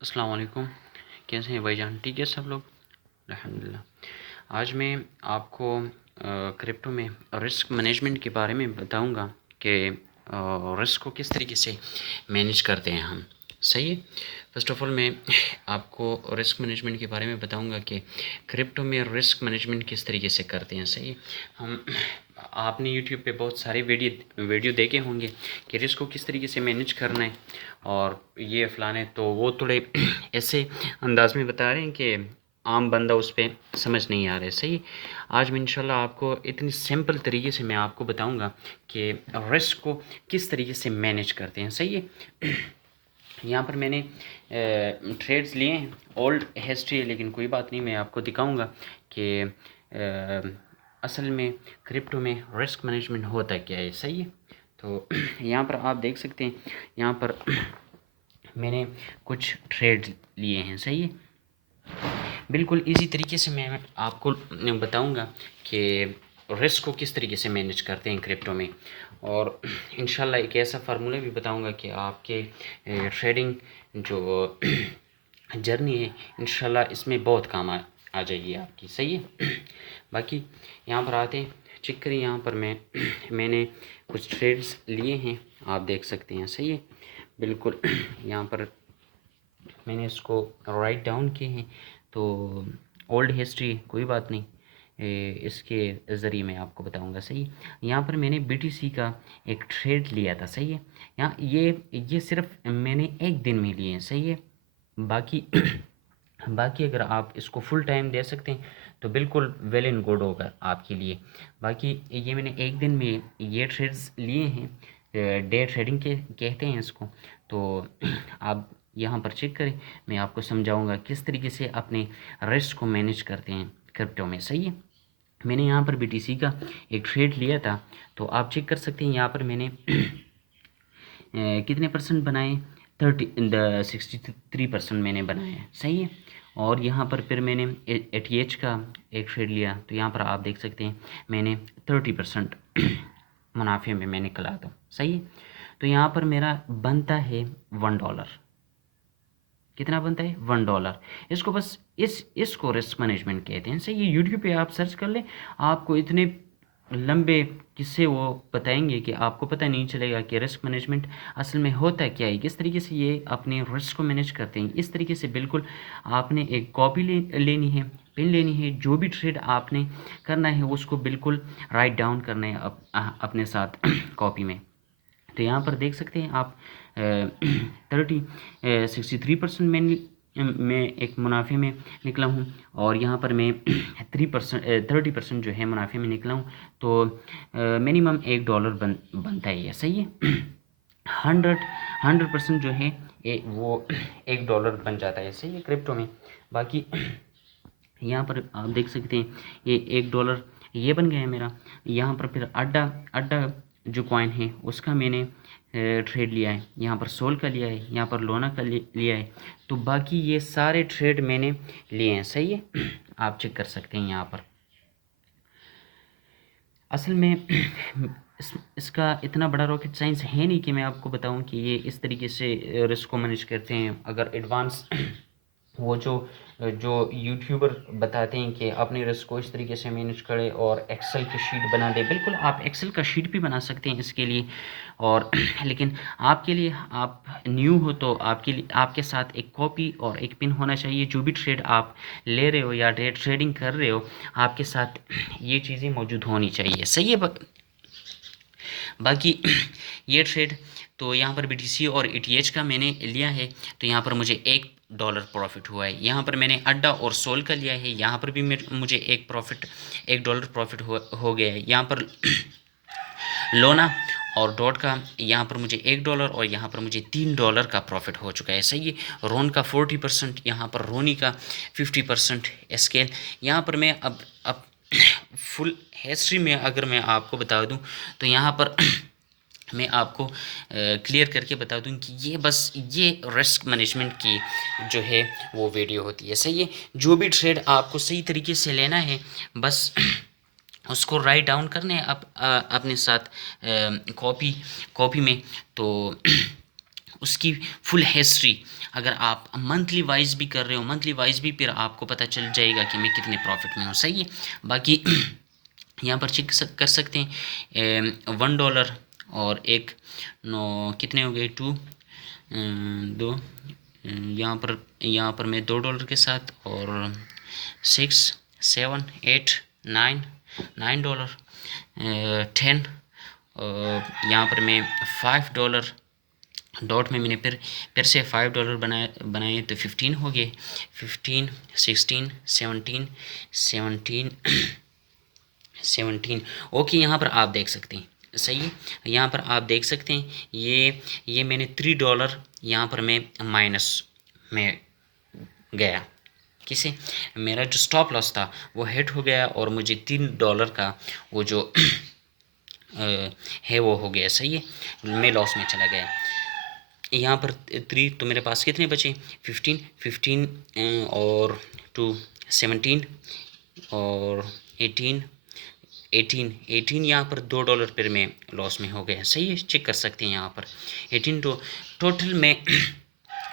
अस्सलाम वालेकुम। कैसे हैं भाईजान? ठीक है सब लोग? अल्हम्दुलिल्लाह। आज मैं आपको क्रिप्टो में रिस्क मैनेजमेंट के बारे में बताऊंगा कि रिस्क को किस तरीके से मैनेज करते हैं हम। सही है। फ़र्स्ट ऑफ़ ऑल मैं आपको रिस्क मैनेजमेंट के बारे में बताऊंगा कि क्रिप्टो में रिस्क मैनेजमेंट किस तरीके से करते हैं। सही है। हम आपने यूट्यूब पे बहुत सारे वीडियो देखे होंगे कि रिस्क को किस तरीके से मैनेज करना है और ये फ़लाने, तो वो थोड़े ऐसे अंदाज में बता रहे हैं कि आम बंदा उस पे समझ नहीं आ रहा है। सही। आज मैं इंशाल्लाह आपको इतनी सिंपल तरीके से मैं आपको बताऊंगा कि रिस्क को किस तरीके से मैनेज करते हैं। सही है। यहाँ पर मैंने ट्रेड्स लिए हैं, ओल्ड हिस्ट्री है, लेकिन कोई बात नहीं, मैं आपको दिखाऊंगा कि असल में क्रिप्टो में रिस्क मैनेजमेंट होता क्या है। सही है। तो यहाँ पर आप देख सकते हैं, यहाँ पर मैंने कुछ ट्रेड लिए हैं। सही है। बिल्कुल इजी तरीके से मैं आपको बताऊंगा कि रिस्क को किस तरीके से मैनेज करते हैं क्रिप्टो में, और इंशाल्लाह एक ऐसा फार्मूला भी बताऊंगा कि आपके ट्रेडिंग जो जर्नी है इंशाल्लाह इसमें बहुत काम आ जाएगी आपकी। सही है। बाकी यहाँ पर आते हैं, चेक करें। यहाँ पर मैंने कुछ ट्रेड्स लिए हैं, आप देख सकते हैं। सही है। बिल्कुल यहाँ पर मैंने इसको राइट डाउन किए हैं, तो ओल्ड हिस्ट्री कोई बात नहीं, इसके ज़रिए मैं आपको बताऊंगा। सही है। यहाँ पर मैंने बीटीसी का एक ट्रेड लिया था। सही है। यहाँ ये सिर्फ मैंने एक दिन में लिए हैं। सही है। बाकी बाकी अगर आप इसको फुल टाइम दे सकते हैं तो बिल्कुल वेल एंड गुड होगा आपके लिए। बाकी ये मैंने एक दिन में ये ट्रेड्स लिए हैं, डे ट्रेडिंग के कहते हैं इसको। तो आप यहाँ पर चेक करें, मैं आपको समझाऊंगा किस तरीके से अपने रिस्क को मैनेज करते हैं क्रिप्टो में। सही है। मैंने यहाँ पर बीटीसी का एक ट्रेड लिया था, तो आप चेक कर सकते हैं। यहाँ पर मैंने कितने परसेंट बनाए? 63% मैंने बनाए हैं। सही है। और यहाँ पर फिर मैंने एटीएच का एक ट्रेड लिया, तो यहाँ पर आप देख सकते हैं मैंने 30% मुनाफे में मैंने निकला था। सही है। तो यहाँ पर मेरा बनता है $1। कितना बनता है? $1। इसको बस इसको रिस्क मैनेजमेंट कहते हैं। सही। ये यूट्यूब पे आप सर्च कर लें, आपको इतने लंबे किस्से वो बताएंगे कि आपको पता नहीं चलेगा कि रिस्क मैनेजमेंट असल में होता क्या है, किस तरीके से ये अपने रिस्क को मैनेज करते हैं। इस तरीके से बिल्कुल आपने एक कॉपी लेनी है, पेन लेनी है, जो भी ट्रेड आपने करना है उसको बिल्कुल राइट डाउन करना है अपने साथ कॉपी में। तो यहाँ पर देख सकते हैं आप 63% मैं एक मुनाफे में निकला हूँ, और यहाँ पर मैं 30% जो है मुनाफे में निकला हूँ। तो मिनिमम $1 बनता है ये। सही है। 100% जो है वो $1 बन जाता है। सही है क्रिप्टो में। बाकी यहाँ पर आप देख सकते हैं ये $1 ये बन गया है मेरा। यहाँ पर फिर अड्डा अड्डा जो कॉइन है उसका मैंने ट्रेड लिया है, यहाँ पर सोल का लिया है, यहाँ पर लोना का लिया है। तो बाकी ये सारे ट्रेड मैंने लिए हैं। सही है। आप चेक कर सकते हैं यहाँ पर। असल में इसका इतना बड़ा रॉकेट साइंस है नहीं कि मैं आपको बताऊं कि ये इस तरीके से रिस्क को मैनेज करते हैं। अगर एडवांस वो जो जो यूट्यूबर बताते हैं कि अपने रिस्क को इस तरीके से मैनेज करें और एक्सेल की शीट बना दे, बिल्कुल आप एक्सेल का शीट भी बना सकते हैं इसके लिए। और लेकिन आपके लिए, आप न्यू हो तो आपके लिए आपके साथ एक कॉपी और एक पिन होना चाहिए। जो भी ट्रेड आप ले रहे हो या डे ट्रेडिंग कर रहे हो, आपके साथ ये चीज़ें मौजूद होनी चाहिए। सही है। बाकी ये ट्रेड तो यहाँ पर बीटीसी और ईटीएच का मैंने लिया है, तो यहाँ पर मुझे $1 प्रॉफिट हुआ है। यहाँ पर मैंने अड्डा और सोल का लिया है, यहाँ पर भी मुझे $1 प्रॉफिट हो गया है। यहाँ पर लोना और डॉट का यहाँ पर मुझे $1 और यहाँ पर मुझे $3 का प्रॉफिट हो चुका है। सही है। रोन का 40%, यहाँ पर रोनी का 50% स्केल। यहाँ पर मैं अब फुल हिस्ट्री में अगर मैं आपको बता दूं तो यहाँ पर मैं आपको क्लियर करके बता दूं कि ये बस ये रिस्क मैनेजमेंट की जो है वो वीडियो होती है। सही है। जो भी ट्रेड आपको सही तरीके से लेना है, बस उसको राइट डाउन करने अपने साथ कॉपी में। तो उसकी फुल हिस्ट्री अगर आप मंथली वाइज भी कर रहे हो, मंथली वाइज भी, फिर आपको पता चल जाएगा कि मैं कितने प्रॉफिट में हूँ। सही है। बाकी यहाँ पर चेक कर सकते हैं $1 और एक नो कितने हो गए, टू दो, यहाँ पर मैं $2 के साथ, और 6 7 8 9 $9, 10, यहाँ पर मैं $5 डॉट में मैंने फिर से $5 बनाए तो 15 हो गए, 15 16 17 17 17। ओके, यहाँ पर आप देख सकते हैं। सही है। यहाँ पर आप देख सकते हैं ये मैंने $3 यहाँ पर मैं माइनस में गया। किसे? मेरा जो स्टॉप लॉस था वो हिट हो गया और मुझे $3 का वो जो है वो हो गया। सही है, मैं लॉस में चला गया। यहाँ पर 3 तो मेरे पास कितने बचे? 15 और 2 17 और 18 यहाँ पर $2 पर मैं लॉस में हो गया। सही है, चेक कर सकते हैं। यहाँ पर 18 तो टोटल में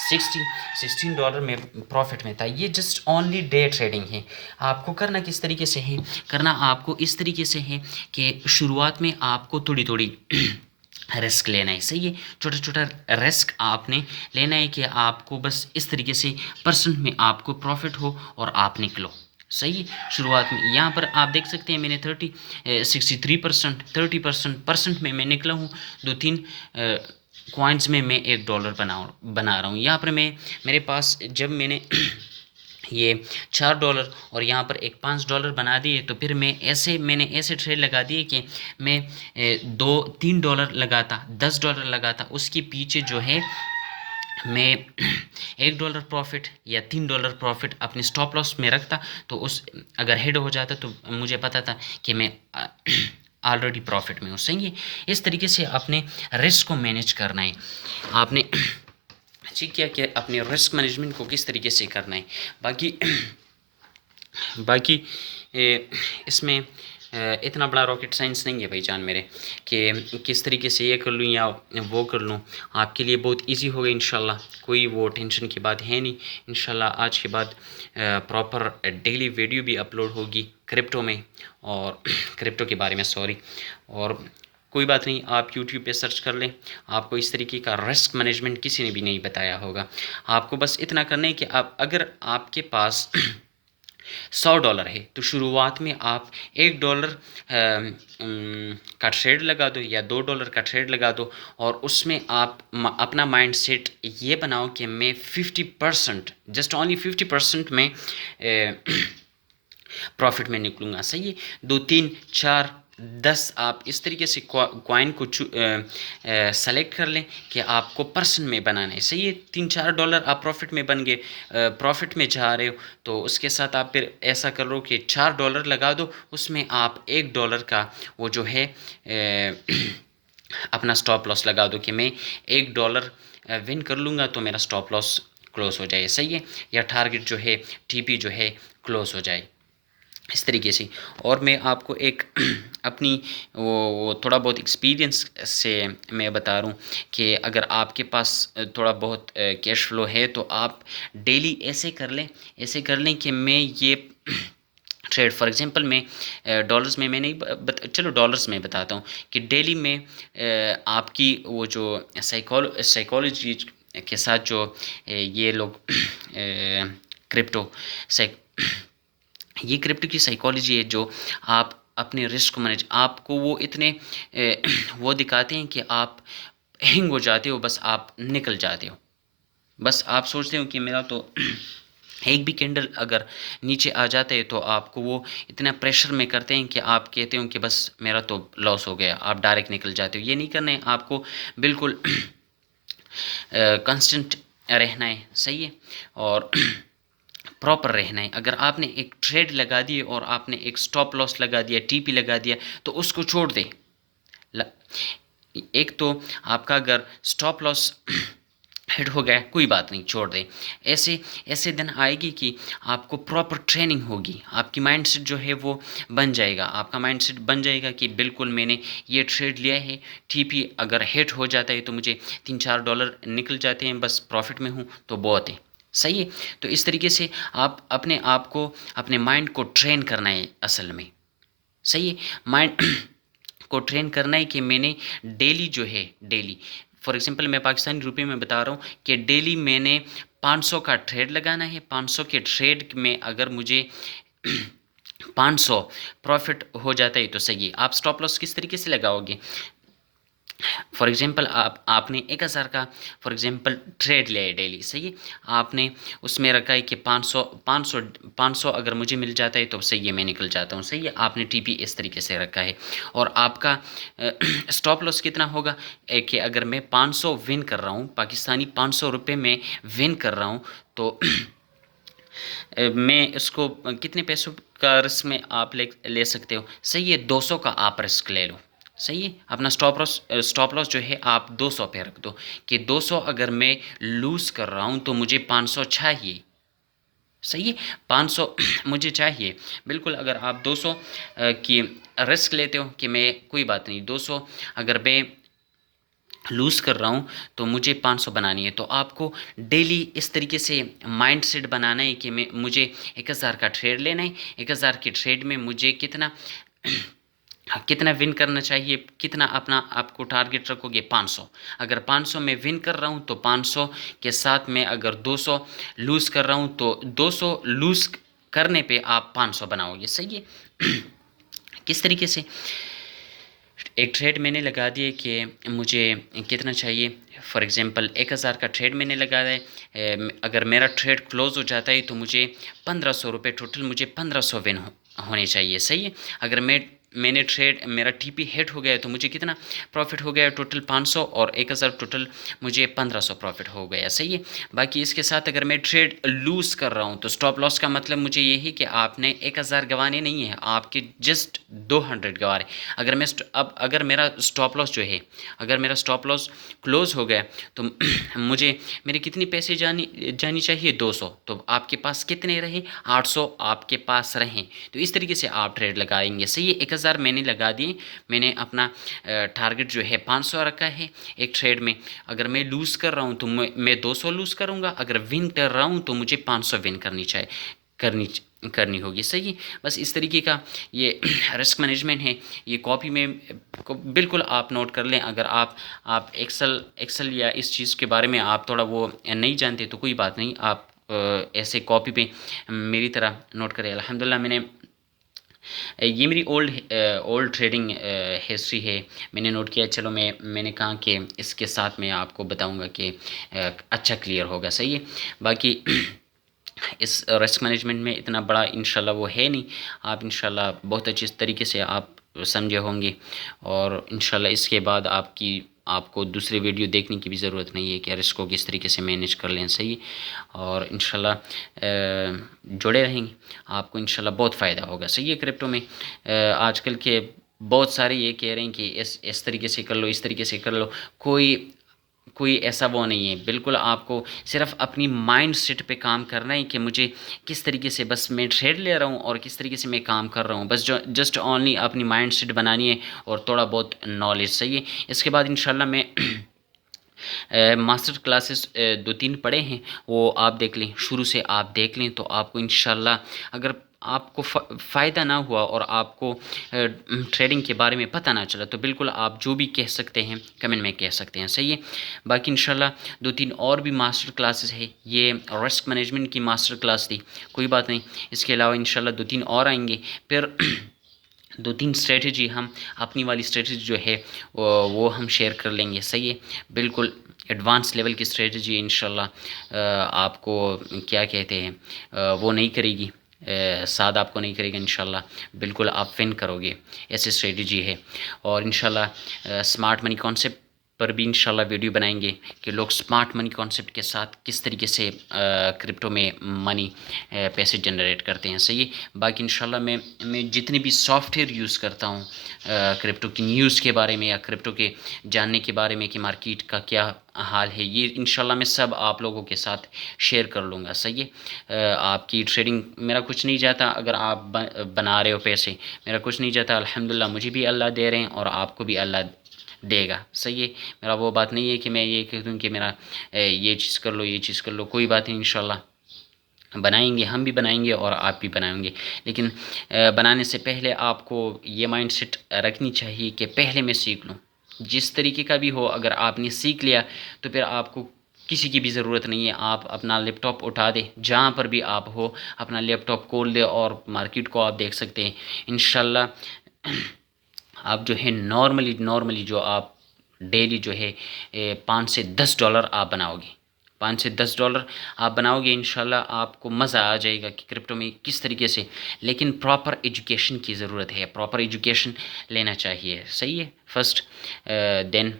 16 में प्रॉफिट में था। ये जस्ट ओनली डे ट्रेडिंग है। आपको करना किस तरीके से है? करना आपको इस तरीके से है कि शुरुआत में आपको थोड़ी थोड़ी रिस्क लेना है। सही है, छोटा छोटा रिस्क आपने लेना है कि आपको बस इस तरीके से परसेंट में आपको प्रॉफिट हो और आप निकलो। सही है। शुरुआत में यहाँ पर आप देख सकते हैं मैंने 63% 30% में मैं निकला हूँ। 2-3 कॉइन्स में मैं $1 बना रहा हूँ। यहाँ पर मेरे पास जब मैंने ये $4 और यहाँ पर एक $5 बना दिए, तो फिर मैंने ऐसे ट्रेड लगा दिए कि मैं $2-3 लगाता, $10 लगाता, उसके पीछे जो है मैं $1 प्रॉफिट या $3 प्रॉफिट अपने स्टॉप लॉस में रखता। तो उस अगर हेड हो जाता तो मुझे पता था कि मैं ऑलरेडी प्रॉफिट में हूँ। सही है। इस तरीके से अपने रिस्क को मैनेज करना है। आपने ठीक किया कि अपने रिस्क मैनेजमेंट को किस तरीके से करना है। बाकी इसमें इतना बड़ा रॉकेट साइंस नहीं है भाईजान मेरे कि किस तरीके से ये कर लूँ या वो कर लूँ। आपके लिए बहुत इजी होगा इंशाल्लाह, कोई वो टेंशन की बात है नहीं। इंशाल्लाह आज के बाद प्रॉपर डेली वीडियो भी अपलोड होगी क्रिप्टो में, और क्रिप्टो के बारे में, सॉरी। और कोई बात नहीं, आप यूट्यूब पे सर्च कर लें, आपको इस तरीके का रिस्क मैनेजमेंट किसी ने भी नहीं बताया होगा। आपको बस इतना करना है कि अगर आपके पास $100 है तो शुरुआत में आप $1 का ट्रेड लगा दो या $2 का ट्रेड लगा दो, और उसमें आप अपना माइंड सेट ये बनाओ कि मैं 50%, जस्ट ओनली 50% में प्रॉफिट में निकलूँगा। सही है। 2 3 4 10 आप इस तरीके से कॉइन को सेलेक्ट कर लें कि आपको परसेंट में बनाना है। सही है। $3-4 आप प्रॉफिट में बन गए, प्रॉफिट में जा रहे हो, तो उसके साथ आप फिर ऐसा कर लो कि $4 लगा दो, उसमें आप $1 का वो जो है अपना स्टॉप लॉस लगा दो कि मैं $1 विन कर लूँगा तो मेरा स्टॉप लॉस क्लोज हो जाए। सही है, या टारगेट जो है टीपी जो है क्लोज हो जाए, इस तरीके से। और मैं आपको एक अपनी वो थोड़ा बहुत एक्सपीरियंस से मैं बता रहा हूँ कि अगर आपके पास थोड़ा बहुत कैश फ्लो है तो आप डेली ऐसे कर लें कि मैं ये ट्रेड, फॉर एग्जांपल मैं डॉलर्स में मैं नहीं चलो डॉलर्स में बताता हूँ कि डेली में आपकी वो जो साइकोलॉजी के साथ जो ये लोग क्रिप्टो की साइकोलॉजी है, जो आप अपने रिस्क को मैनेज, आपको वो इतने वो दिखाते हैं कि आप हैंग हो जाते हो, बस आप निकल जाते हो। बस आप सोचते हो कि मेरा तो एक भी कैंडल अगर नीचे आ जाता है तो आपको वो इतना प्रेशर में करते हैं कि आप कहते हो कि बस मेरा तो लॉस हो गया, आप डायरेक्ट निकल जाते हो। ये नहीं करना है, आपको बिल्कुल कंस्टेंट रहना है। सही है, और प्रॉपर रहना है। अगर आपने एक ट्रेड लगा दी और आपने एक स्टॉप लॉस लगा दिया, टीपी लगा दिया, तो उसको छोड़ दे। एक तो आपका अगर स्टॉप लॉस हिट हो गया, कोई बात नहीं, छोड़ दें। ऐसे ऐसे दिन आएगी कि आपको प्रॉपर ट्रेनिंग होगी, आपकी माइंडसेट जो है वो बन जाएगा, आपका माइंडसेट बन जाएगा कि बिल्कुल मैंने ये ट्रेड लिया है, टीपी अगर हिट हो जाता है तो मुझे $3-4 निकल जाते हैं, बस प्रॉफिट में हूँ तो बहुत है। सही है। तो इस तरीके से आप अपने आप को, अपने माइंड को ट्रेन करना है असल में। सही है। माइंड को ट्रेन करना है कि मैंने डेली जो है, डेली फॉर एग्जांपल मैं पाकिस्तानी रुपए में बता रहा हूँ कि डेली मैंने 500 का ट्रेड लगाना है। 500 के ट्रेड में अगर मुझे 500 प्रॉफिट हो जाता है तो सही है। आप स्टॉप लॉस किस तरीके से लगाओगे? फॉर एग्जांपल आपने 1000 का फॉर एग्जांपल ट्रेड लिया है डेली, सही है। आपने उसमें रखा है कि 500 अगर मुझे मिल जाता है तो सही है, मैं निकल जाता हूँ, सही है। आपने टीपी इस तरीके से रखा है और आपका स्टॉप लॉस कितना होगा कि अगर मैं 500 विन कर रहा हूँ, पाकिस्तानी 500 रुपये में विन कर रहा हूँ तो मैं इसको कितने पैसों का रिस्क में आप ले सकते हो? सही है, 200 का आप रिस्क ले लो। सही है। अपना स्टॉप लॉस जो है आप 200 पे रख दो कि 200 अगर मैं लूज़ कर रहा हूँ तो मुझे 500 चाहिए। सही है। 500 मुझे चाहिए। बिल्कुल, अगर आप 200 की रिस्क लेते हो कि मैं कोई बात नहीं, 200 अगर मैं लूज़ कर रहा हूँ तो मुझे 500 बनानी है, तो आपको डेली इस तरीके से माइंडसेट बनाना है कि मुझे 1000 का ट्रेड लेना है। 1000 के ट्रेड में मुझे कितना कितना विन करना चाहिए, कितना अपना आपको टारगेट रखोगे? 500। अगर 500 में विन कर रहा हूँ तो 500 के साथ में अगर 200 लूज़ कर रहा हूँ तो 200 लूज़ करने पे आप 500 बनाओगे। सही है। किस तरीके से एक ट्रेड मैंने लगा दिए कि मुझे कितना चाहिए, फॉर एग्जांपल 1000 का ट्रेड मैंने लगा है। अगर मेरा ट्रेड क्लोज हो जाता है तो मुझे 1500 रुपये टोटल, मुझे 1500 विन होने चाहिए। सही है। अगर मैंने ट्रेड, मेरा टीपी हिट हो गया तो मुझे कितना प्रॉफिट हो गया? टोटल 500 और 1000 टोटल मुझे 1500 प्रॉफिट हो गया। सही है। बाकी इसके साथ अगर मैं ट्रेड लूज़ कर रहा हूँ तो स्टॉप लॉस का मतलब मुझे यही कि आपने 1000 गंवाने नहीं है, आपके जस्ट 200 गंवा रहे। अगर मेरा स्टॉप लॉस जो है, अगर मेरा स्टॉप लॉस क्लोज हो गया तो मुझे मेरे कितनी पैसे जानी चाहिए? 200। तो आपके पास कितने रहे? 800 आपके पास रहें। तो इस तरीके से आप ट्रेड लगाएंगे। सही है। 1000 मैंने लगा दिए, मैंने अपना टारगेट जो है 500 रखा है एक ट्रेड में। अगर मैं लूज़ कर रहा हूँ तो मैं 200 लूज़ करूँगा, अगर विन कर रहा हूँ तो मुझे 500 विन करनी करनी होगी। सही है। बस इस तरीके का ये रिस्क मैनेजमेंट है। ये कॉपी में बिल्कुल आप नोट कर लें। अगर आप एक्सेल या इस चीज़ के बारे में आप थोड़ा वो नहीं जानते तो कोई बात नहीं, आप ऐसे कॉपी पे मेरी तरह नोट करें। अल्हम्दुलिल्लाह ये मेरी ओल्ड ट्रेडिंग हिस्ट्री है, मैंने नोट किया। चलो मैंने कहा कि इसके साथ मैं आपको बताऊंगा कि अच्छा क्लियर होगा। सही है। बाकी इस रिस्क मैनेजमेंट में इतना बड़ा इंशाल्लाह वो है नहीं, आप इंशाल्लाह बहुत अच्छे तरीके से आप समझे होंगे और इंशाल्लाह इसके बाद आपको दूसरी वीडियो देखने की भी ज़रूरत नहीं है कि रिस्क को किस तरीके से मैनेज कर लें। सही। और इंशाल्लाह जुड़े रहेंगे, आपको इंशाल्लाह बहुत फ़ायदा होगा। सही है। क्रिप्टो में आजकल के बहुत सारे ये कह रहे हैं कि इस तरीके से कर लो, इस तरीके से कर लो। कोई कोई ऐसा वो नहीं है। बिल्कुल आपको सिर्फ अपनी माइंड सेट पे काम करना है कि मुझे किस तरीके से, बस मैं ट्रेड ले रहा हूँ और किस तरीके से मैं काम कर रहा हूँ, बस जो जस्ट ओनली अपनी माइंड सेट बनानी है और थोड़ा बहुत नॉलेज। सही है। इसके बाद इंशाल्लाह मैं मास्टर क्लासेस 2-3 पढ़े हैं, वो आप देख लें, शुरू से आप देख लें तो आपको इंशाल्लाह, अगर आपको फ़ायदा ना हुआ और आपको ट्रेडिंग के बारे में पता ना चला तो बिल्कुल आप जो भी कह सकते हैं कमेंट में कह सकते हैं। सही है। बाकी इंशाल्लाह 2-3 और भी मास्टर क्लासेस है। ये रिस्क मैनेजमेंट की मास्टर क्लास थी, कोई बात नहीं, इसके अलावा इंशाल्लाह 2-3 और आएंगे। फिर 2-3 स्ट्रेटजी हम अपनी वाली स्ट्रेटजी जो है वो हम शेयर कर लेंगे। सही है। बिल्कुल एडवांस लेवल की स्ट्रेटजी इंशाल्लाह आपको क्या कहते हैं वो नहीं करेगी, साथ आपको नहीं करेगा इंशाल्लाह, बिल्कुल आप विन करोगे, ऐसी स्ट्रेटजी है। और इंशाल्लाह स्मार्ट मनी कॉन्सेप्ट पर भी इंशाल्लाह वीडियो बनाएंगे कि लोग स्मार्ट मनी कॉन्सेप्ट के साथ किस तरीके से क्रिप्टो में मनी पैसे जनरेट करते हैं। सही है। बाकी इंशाल्लाह मैं जितने भी सॉफ्टवेयर यूज़ करता हूँ क्रिप्टो की न्यूज़ के बारे में या क्रिप्टो के जानने के बारे में कि मार्केट का क्या हाल है, ये इंशाल्लाह मैं सब आप लोगों के साथ शेयर कर लूँगा। सही है। आपकी ट्रेडिंग मेरा कुछ नहीं जाता, अगर आप बना रहे हो पैसे, मेरा कुछ नहीं जाता। अल्हम्दुलिल्लाह मुझे भी अल्लाह दे रहे हैं और आपको भी अल्लाह देगा। सही है। मेरा वो बात नहीं है कि मैं ये कह दूँ कि मेरा ये चीज़ कर लो, ये चीज़ कर लो, कोई बात नहीं। इंशाल्लाह बनाएंगे, हम भी बनाएंगे और आप भी बनाएंगे। लेकिन बनाने से पहले आपको ये माइंडसेट रखनी चाहिए कि पहले मैं सीख लूँ। जिस तरीके का भी हो, अगर आपने सीख लिया तो फिर आपको किसी की भी ज़रूरत नहीं है। आप अपना लैपटॉप उठा दें, जहाँ पर भी आप हो अपना लैपटॉप खोल दें और मार्केट को आप देख सकते हैं। इंशाल्लाह आप जो है नॉर्मली नॉर्मली जो आप डेली जो है 5 से 10 डॉलर आप बनाओगे, 5 से 10 डॉलर आप बनाओगे। इंशाल्लाह आपको मज़ा आ जाएगा कि क्रिप्टो में किस तरीके से। लेकिन प्रॉपर एजुकेशन की ज़रूरत है, प्रॉपर एजुकेशन लेना चाहिए। सही है। फर्स्ट देन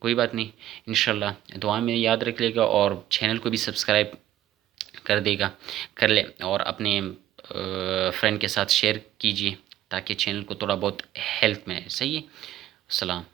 कोई बात नहीं, इंशाल्लाह दुआ में याद रख लेगा और चैनल को भी सब्सक्राइब कर देगा, कर ले, और अपने फ्रेंड के साथ शेयर कीजिए ताकि चैनल को थोड़ा बहुत हेल्प मिले। सही है। सलाम।